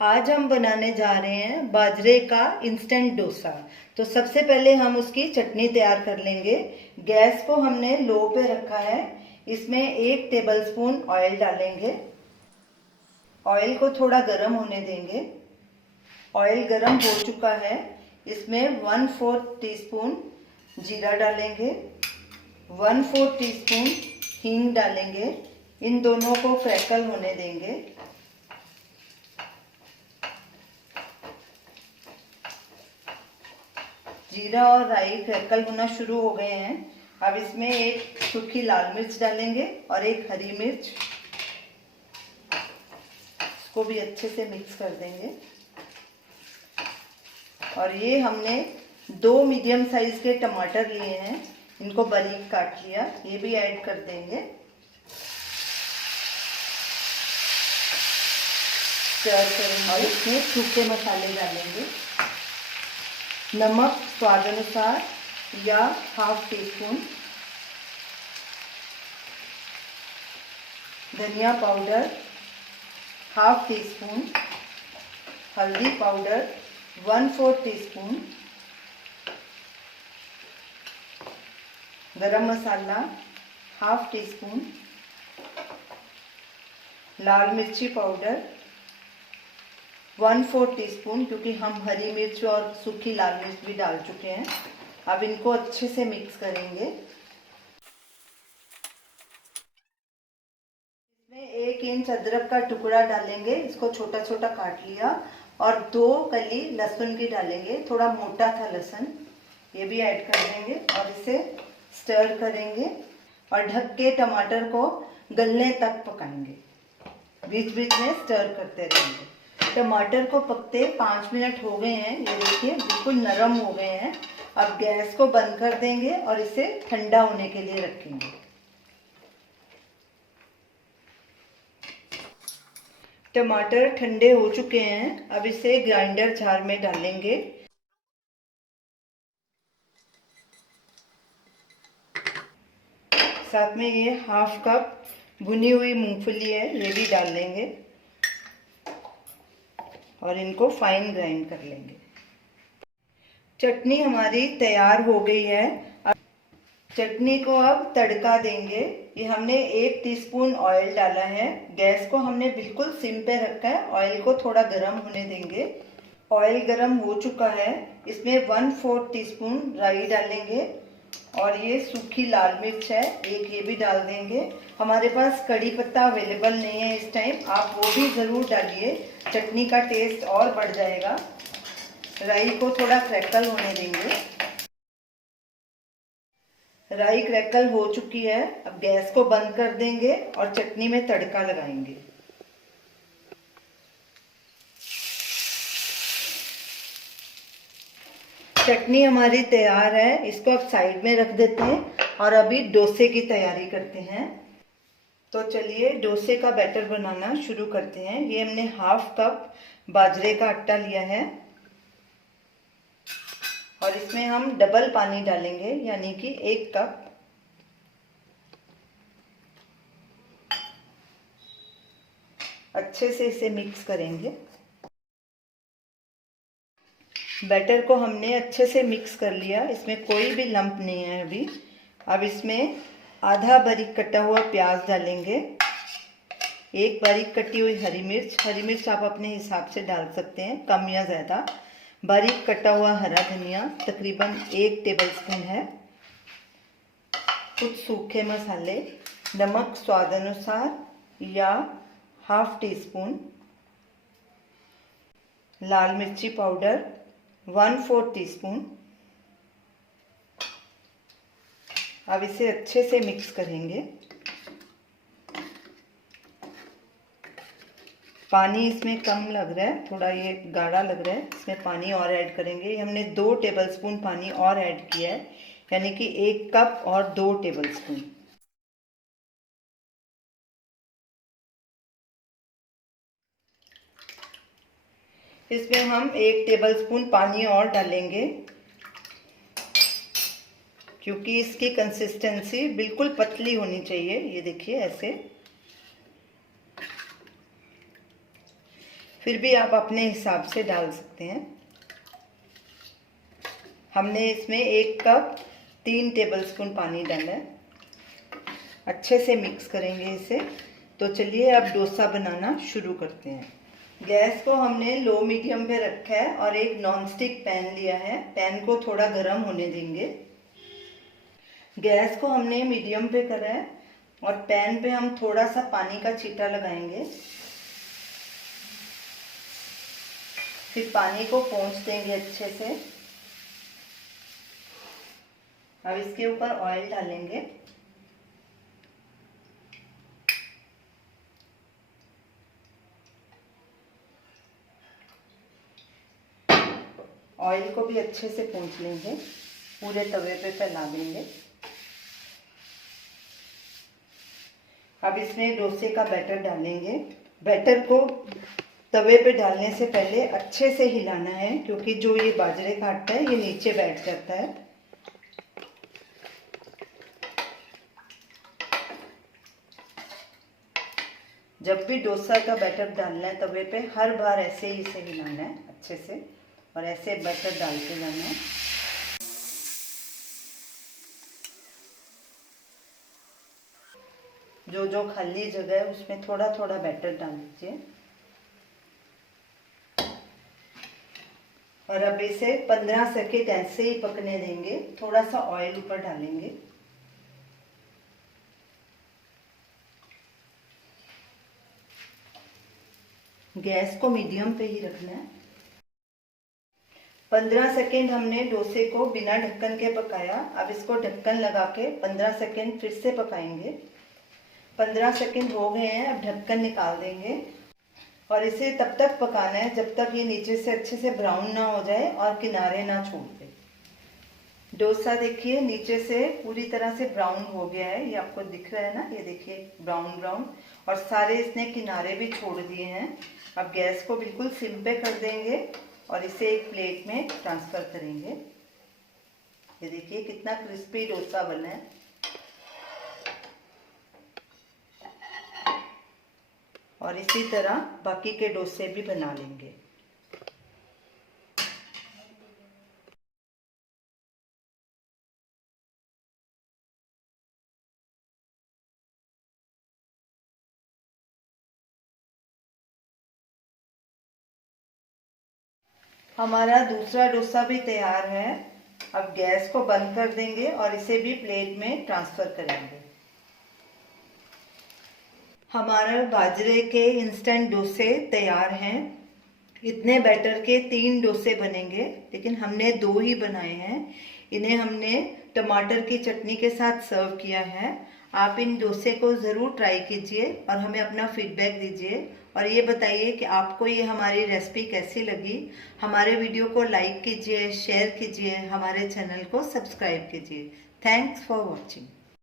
आज हम बनाने जा रहे हैं बाजरे का इंस्टेंट डोसा। तो सबसे पहले हम उसकी चटनी तैयार कर लेंगे। गैस को हमने लो पे रखा है। इसमें 1 टेबलस्पून ऑयल डालेंगे। ऑयल को थोड़ा गर्म होने देंगे। ऑयल गर्म हो चुका है। इसमें 1/4 टीस्पून जीरा डालेंगे, 1/4 टीस्पून हींग डालेंगे। इन दोनों को क्रैकल होने देंगे। जीरा और राई क्रैकल होना शुरू हो गए हैं। अब इसमें एक सूखी लाल मिर्च डालेंगे और एक हरी मिर्च। इसको भी अच्छे से मिक्स कर देंगे। और ये हमने 2 मीडियम साइज के टमाटर लिए हैं, इनको बारीक काट लिया, ये भी ऐड कर देंगे। स्टर करेंगे और इसमें सूखे मसाले डालेंगे। नमक स्वाद अनुसार या 1/2 टीस्पून, धनिया पाउडर 1/2 टीस्पून, हल्दी पाउडर 1/4 टीस्पून, गरम मसाला 1/2 टीस्पून, लाल मिर्ची पाउडर 1/4 टीस्पून, क्योंकि हम हरी मिर्च और सूखी लाल मिर्च भी डाल चुके हैं। अब इनको अच्छे से मिक्स करेंगे। इसमें 1 इंच अदरक का टुकड़ा डालेंगे, इसको छोटा छोटा काट लिया। और 2 कली लहसुन की डालेंगे, थोड़ा मोटा था लहसुन, ये भी ऐड कर देंगे और इसे स्टर करेंगे। और ढक के टमाटर को गलने तक पकाएंगे, बीच बीच में स्टर करते रहेंगे। टमाटर को पकते 5 मिनट हो गए हैं, ये देखिए बिल्कुल नरम हो गए हैं। अब गैस को बंद कर देंगे और इसे ठंडा होने के लिए रखेंगे। टमाटर ठंडे हो चुके हैं, अब इसे ग्राइंडर जार में डालेंगे। साथ में ये 1/2 कप भुनी हुई मूंगफली है, ये भी डाल लेंगे और इनको फाइन ग्राइंड कर लेंगे। चटनी हमारी तैयार हो गई है। अब चटनी को अब तड़का देंगे। ये हमने 1 टीस्पून ऑयल डाला है। गैस को हमने बिल्कुल सिम पे रखा है। ऑयल को थोड़ा गर्म होने देंगे। ऑयल गर्म हो चुका है। इसमें 1/4 टीस्पून राई डालेंगे और ये सूखी लाल मिर्च है, एक ये भी डाल देंगे। हमारे पास कड़ी पत्ता अवेलेबल नहीं है इस टाइम, आप वो भी ज़रूर डालिए, चटनी का टेस्ट और बढ़ जाएगा। राई को थोड़ा क्रैकल होने देंगे। राई क्रैकल हो चुकी है, अब गैस को बंद कर देंगे और चटनी में तड़का लगाएंगे। चटनी हमारी तैयार है, इसको अब साइड में रख देते हैं और अभी डोसे की तैयारी करते हैं। तो चलिए डोसे का बैटर बनाना शुरू करते हैं। ये हमने 1/2 कप बाजरे का आटा लिया है और इसमें हम डबल पानी डालेंगे, यानी कि 1 कप। अच्छे से इसे मिक्स करेंगे। बैटर को हमने अच्छे से मिक्स कर लिया, इसमें कोई भी लंप नहीं है अभी। अब इसमें आधा बारीक कटा हुआ प्याज डालेंगे, 1 बारीक कटी हुई हरी मिर्च आप अपने हिसाब से डाल सकते हैं, कम या ज़्यादा। बारीक कटा हुआ हरा धनिया तकरीबन 1 टेबलस्पून है। कुछ सूखे मसाले, नमक स्वाद अनुसार या 1/2 टीस्पून, लाल मिर्ची पाउडर 1/4 टीस्पून। अब इसे अच्छे से मिक्स करेंगे। पानी इसमें कम लग रहा है, थोड़ा ये गाढ़ा लग रहा है, इसमें पानी और ऐड करेंगे। हमने 2 टेबलस्पून पानी और ऐड किया है, यानी कि 1 कप और 2 टेबलस्पून। इसमें हम 1 टेबलस्पून पानी और डालेंगे, क्योंकि इसकी कंसिस्टेंसी बिल्कुल पतली होनी चाहिए। ये देखिए ऐसे। फिर भी आप अपने हिसाब से डाल सकते हैं। हमने इसमें 1 कप 3 टेबलस्पून पानी डाला है। अच्छे से मिक्स करेंगे इसे। तो चलिए अब डोसा बनाना शुरू करते हैं। गैस को हमने लो मीडियम पे रखा है और एक नॉनस्टिक पैन लिया है। पैन को थोड़ा गर्म होने देंगे। गैस को हमने मीडियम पे करा है और पैन पे हम थोड़ा सा पानी का छींटा लगाएंगे। फिर पानी को पोंछ देंगे अच्छे से। अब इसके ऊपर ऑयल डालेंगे। ऑयल को भी अच्छे से पोंछ लेंगे, पूरे तवे पे फैला देंगे। अब इसमें डोसे का बैटर डालेंगे। बैटर को तवे पे डालने से पहले अच्छे से हिलाना है, क्योंकि जो ये बाजरे का आटा है ये नीचे बैठ जाता है। जब भी डोसा का बैटर डालना है तवे पे, हर बार ऐसे ही इसे हिलाना है अच्छे से और ऐसे बैटर डालते जाना है। जो जो खाली जगह है उसमें थोड़ा थोड़ा बैटर डाल दीजिए। और अब इसे 15 सेकेंड ऐसे ही पकने देंगे। थोड़ा सा ऑयल ऊपर डालेंगे। गैस को मीडियम पे ही रखना है। 15 सेकेंड हमने डोसे को बिना ढक्कन के पकाया। अब इसको ढक्कन लगा के 15 सेकेंड फिर से पकाएंगे। 15 सेकेंड हो गए हैं। अब ढक्कन निकाल देंगे और इसे तब तक पकाना है जब तक ये नीचे से अच्छे से ब्राउन ना हो जाए और किनारे ना छोड़ दे। डोसा देखिए नीचे से पूरी तरह से ब्राउन हो गया है। ये आपको दिख रहा है ना, ये देखिए ब्राउन ब्राउन, और सारे इसने किनारे भी छोड़ दिए हैं। अब गैस को बिल्कुल सिम पे कर देंगे और इसे एक प्लेट में ट्रांसफर करेंगे। ये देखिए कितना क्रिस्पी डोसा बना है। और इसी तरह बाकी के डोसे भी बना लेंगे। हमारा दूसरा डोसा भी तैयार है। अब गैस को बंद कर देंगे और इसे भी प्लेट में ट्रांसफर करेंगे। हमारा बाजरे के इंस्टेंट डोसे तैयार हैं। इतने बैटर के 3 डोसे बनेंगे, लेकिन हमने 2 ही बनाए हैं। इन्हें हमने टमाटर की चटनी के साथ सर्व किया है। आप इन डोसे को ज़रूर ट्राई कीजिए और हमें अपना फीडबैक दीजिए और ये बताइए कि आपको ये हमारी रेसिपी कैसी लगी। हमारे वीडियो को लाइक कीजिए, शेयर कीजिए, हमारे चैनल को सब्सक्राइब कीजिए। Thanks for watching.